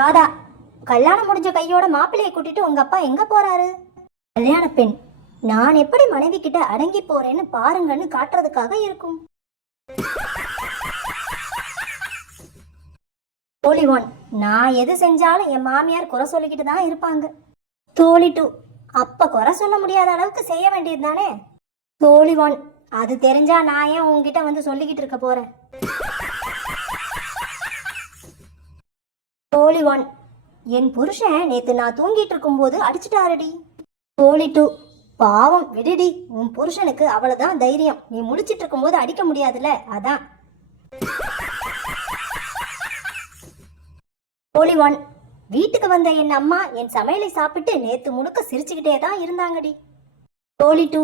ராதா, கல்யாணம் முடிஞ்ச கையோட மாப்பிள்ளையை கூட்டிட்டு உங்க அப்பா எங்க போறாரு? கல்யாண பெண், நான் எப்படி மனைவி கிட்ட அடங்கி போறேன்னு பாருங்கன்னு காட்டுறதுக்காக இருக்கும். தோழி 1, நான் எது செஞ்சாலும் என் மாமியார் குறை சொல்லிக்கிட்டு தான் இருப்பாங்க. தோழி 2, அப்ப குறை சொல்ல முடியாத அளவுக்கு செய்ய வேண்டியது தானே. தோழி 1, அது தெரிஞ்சா நான் ஏன் உங்ககிட்ட வந்து சொல்லிக்கிட்டு இருக்க போறேன். தோழி 1, என் புருஷன் நேத்து நான் தூங்கிட்டு இருக்கும்போது அடிச்சுட்டாருடி. தோழி 2, பாவம் விடுடி, உன் புருஷனுக்கு அவ்வளவுதான் தைரியம், நீ முழிச்சிட்டு இருக்கும்போது அடிக்க முடியாதுல்ல, அதான். தோழி 1, வீட்டுக்கு வந்த என் அம்மா என் சமையலை சாப்பிட்டு நேத்து முழுக்க சிரிச்சுக்கிட்டே தான் இருந்தாங்கடி. தோழி 2,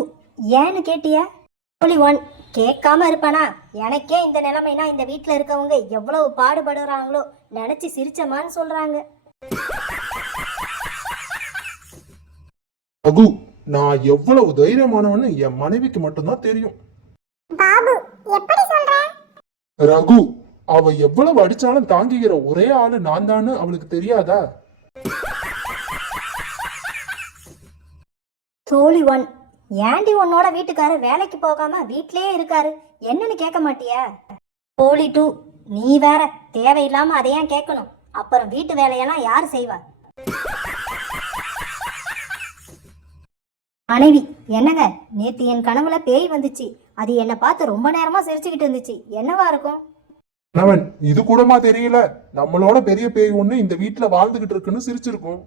ஏன்னு கேட்டிய? தோழி 1, கேட்காம இருப்பானா? எனக்கே இந்த நிலைமைனா இந்த வீட்டில் இருக்கவங்க எவ்வளவு பாடுபடுறாங்களோ நினைச்சு சிரிச்சமான்னு சொல்றாங்க. ரகு, நான் எவ்வளவு தைரியமானவன்னு என் மனைவிக்கு மட்டும்தான் தெரியும். பாபு, எப்படி சொல்ற? ரகு, அவ எவ்வளவு அடிச்சாலும் தாங்கிக்கிற ஒரே ஆளு நான் தான்னு அவளுக்கு தெரியாதா? தோழி 1, ஏண்டி உன்னோட வீட்டுக்காரர் வேலைக்கு போகாம வீட்லயே இருக்காரு, என்னன்னு கேட்க மாட்டியா? தோழி 2, நீ வேற தேவையில்லாம அதையான் கேட்கணும், அப்புறம் வீட்டு வேலையெல்லாம் யாரு செய்வா? மனைவி, என்னங்க நேத்து என் கனவுல பேய் வந்துச்சு, அது என்னை பார்த்து ரொம்ப நேரமா சிரிச்சுக்கிட்டு இருந்துச்சு, என்னவா இருக்கும்? கணவன், இது கூடமா தெரியல? நம்மளோட பெரிய பேய் ஒண்ணு இந்த வீட்டுல வாழ்ந்துகிட்டு இருக்குன்னு சிரிச்சிருக்கும்.